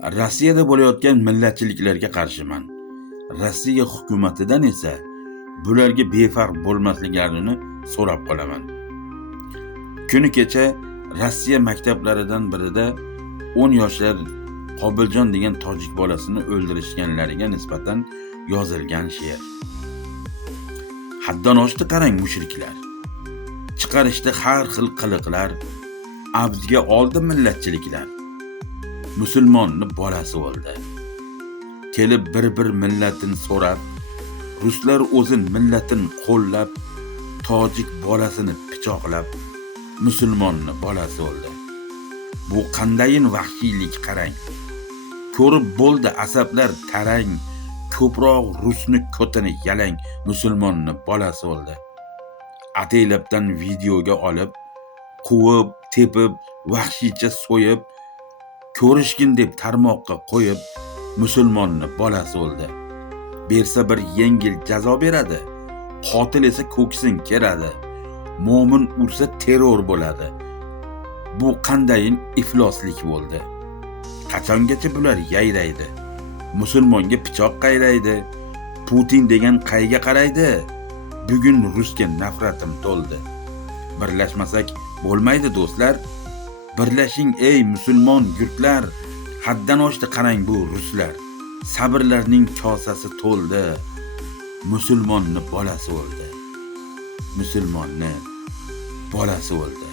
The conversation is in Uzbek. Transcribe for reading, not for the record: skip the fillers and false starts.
Rossiyada bo'layotgan millatchiliklarga qarshiman. Rossiya hukumatidan esa bularga befarq bo'lmasliklarini so'rab qolaman. Kuni kecha Rossiya maktablaridan birida 10 yoshlar Qobiljon degan tojik bolasini o'ldirishganlariga nisbatan yozilgan she'r. Haddan oshdi qarang mushriklar. Chiqarishdi har xil qiliqlar, abzga oldi millatchiliklar. Musulmonni bolasi o'ldi. Kelib bir millatini so'rab, ruslar o'zin millatin qo'llab, tojik bolasini pichoqlab, musulmonni bolasi o'ldi. Bu qandayin vahshiylik qarang. Ko'rib bo'ldi asablar tarang, ko'proq rusni ko'tini yalang, musulmonni bolasi o'ldi. Ataylabdan videoga olib, quvib, tepib, vahshiycha so'yib, ko'rishgin deb tarmoqqa qo'yib, musulmonni bolasi o'ldi. Bersa bir yengil jazo beradi, qotil esa ko'ksin keradi. Mo'min ursa terror bo'ladi. Bu qandayin ifloslik bo'ldi. Qachongacha bular yayraydi? Musulmonga pichoq qayraydi. Putin degan qayga qaraydi? Bugun rusga nafratim to'ldi. Birlashmasak bo'lmaydi do'stlar. Birlashing ey musulmon yurtlar. Haddan oshdi qarang bu ruslar. Sabrlarning kosasi to'ldi. Musulmonni bolasi o'ldi. Musulmonni bolasi o'ldi.